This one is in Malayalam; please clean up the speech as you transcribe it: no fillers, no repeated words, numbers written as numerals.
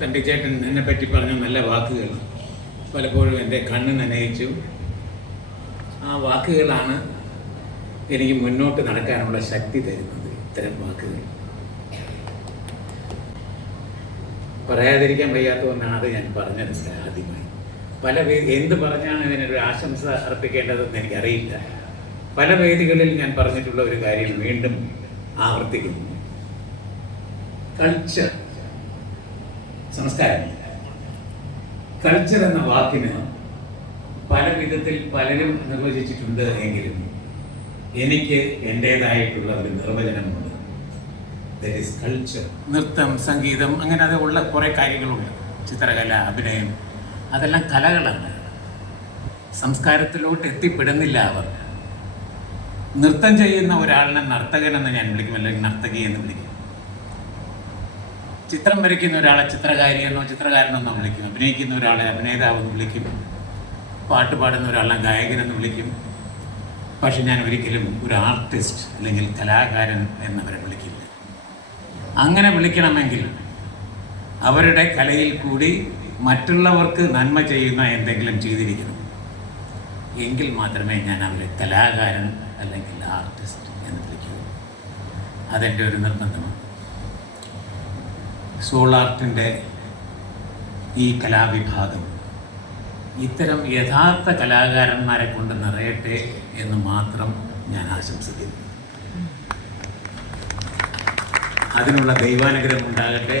തണ്ടിച്ചേട്ടൻ എന്നെ പറ്റി പറഞ്ഞ നല്ല വാക്കുകൾ പലപ്പോഴും എൻ്റെ കണ്ണ് നനയിച്ചു. ആ വാക്കുകളാണ് എനിക്ക് മുന്നോട്ട് നടക്കാനുള്ള ശക്തി തരുന്നത്. ഇത്തരം വാക്കുകൾ പറയാതിരിക്കാൻ വയ്യാത്തതുകൊണ്ടാണ് അത് ഞാൻ പറഞ്ഞത് ആദ്യമായി. എന്ത് പറഞ്ഞാണ് ഇതിനൊരു ആശംസ അർപ്പിക്കേണ്ടതെന്ന് എനിക്കറിയില്ല. പല വേദികളിൽ ഞാൻ പറഞ്ഞിട്ടുള്ള ഒരു കാര്യം വീണ്ടും ആവർത്തിക്കുന്നു. കൾച്ചർ, സംസ്കാരം. കൾച്ചർ എന്ന വാക്കിന് പല വിധത്തിൽ പലരും നിർവചിച്ചിട്ടുണ്ട് എങ്കിലും എനിക്ക് എൻ്റേതായിട്ടുള്ള ഒരു നിർവചനമുണ്ട്. That is culture. നൃത്തം, സംഗീതം, അങ്ങനെ അത് ഉള്ള കുറേ കാര്യങ്ങളുണ്ട്. ചിത്രകല, അഭിനയം, അതെല്ലാം കലകളാണ്. സംസ്കാരത്തിലോട്ട് എത്തിപ്പെടുന്നില്ല അവർ. നൃത്തം ചെയ്യുന്ന ഒരാളിനെ നർത്തകനെന്ന് ഞാൻ വിളിക്കും, അല്ലെങ്കിൽ നർത്തകി എന്ന് വിളിക്കും. ചിത്രം വരയ്ക്കുന്ന ഒരാളെ ചിത്രകാരിയെന്നോ ചിത്രകാരനെന്നോ വിളിക്കും. അഭിനയിക്കുന്ന ഒരാളെ അഭിനേതാവെന്ന് വിളിക്കും. പാട്ട് പാടുന്ന ഒരാളെ ഗായകനെന്ന് വിളിക്കും. പക്ഷെ ഞാൻ ഒരിക്കലും ഒരു ആർട്ടിസ്റ്റ് അല്ലെങ്കിൽ കലാകാരൻ എന്നവരെ വിളിക്കില്ല. അങ്ങനെ വിളിക്കണമെങ്കിൽ അവരുടെ കലയിൽ കൂടി മറ്റുള്ളവർക്ക് നന്മ ചെയ്യുന്ന എന്തെങ്കിലും ചെയ്തിരിക്കണം. എങ്കിൽ മാത്രമേ ഞാൻ അവരെ കലാകാരൻ അല്ലെങ്കിൽ ആർട്ടിസ്റ്റ് എന്ന് വിളിക്കൂ. അതെൻ്റെ ഒരു നിർബന്ധമാണ്. സോൾ ആർട്ടിൻ്റെ ഈ കലാവിഭാഗം ഇത്തരം യഥാർത്ഥ കലാകാരന്മാരെ കൊണ്ട് നിറയട്ടെ എന്ന് മാത്രം ഞാൻ ആശംസിക്കുന്നു. അതിനുള്ള ദൈവാനുഗ്രഹം ഉണ്ടാകട്ടെ.